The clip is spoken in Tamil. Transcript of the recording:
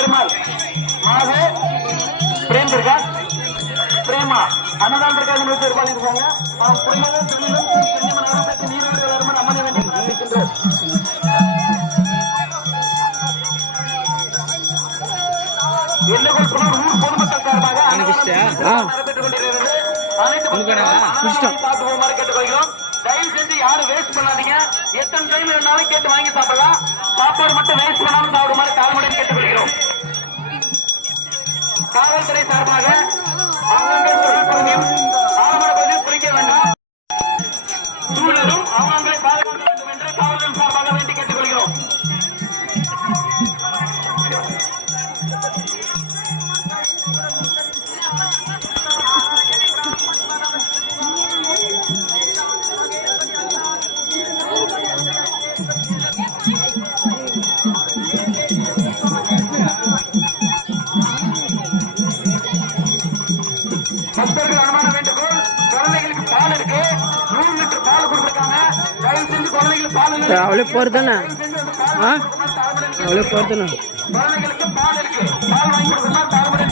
பெருமாள் மாது பிரேம் இருக்கா பிரேமா அன்னதான் இருக்காங்க 100 ரூபாய் இருக்காங்க. குடும்பமும் தொழிலும் கன்னிமனாரும் பெற்று நீரோடு வருமான் அம்மனை வேண்டி பிரார்த்திக்கின்றோம். எண்ணெய் ஊர் பொதுமக்கள் சார்பாக நடைபெற்றுக் கொண்டிருக்கிறது. அனைத்து பார்த்து போகுமாறு கேட்டுக்கொள்கிறோம். தயவு செஞ்சு யாரும் வேஸ்ட் பண்ணாதீங்க. எத்தனை டைம் இருந்தாலும் கேட்டு வாங்கி சாப்பிடலாம். சாப்பாடு மட்டும் வேஸ்ட் பண்ணாமல் சாப்பிடுமாறு தாழ்மையுடன் கேட்டுக்கொள்கிறோம். காவல்துறை சார்பாக அவங்களே பகுதியும் ஆலமர பகுதியும் குளிக்க வேண்டாம். சூழலும் அவங்களே பாதுகாக்க வேண்டும் என்று காவல்துறை சார்பாக வேண்டி கேட்டுக்கொள்கிறோம். பக்தர்கள் அனுமான வேண்டுகோள். குழந்தைகளுக்கு பால் இருக்கு. 100 லிட்டர் பால் கொடுத்துருக்காங்க. தயவு செஞ்சு குழந்தைகளுக்கு பால் அவளே போறதானே அவளே போறதானே குழந்தைகளுக்கு பால் இருக்கு. பால் வாங்கி கொடுக்கணும்.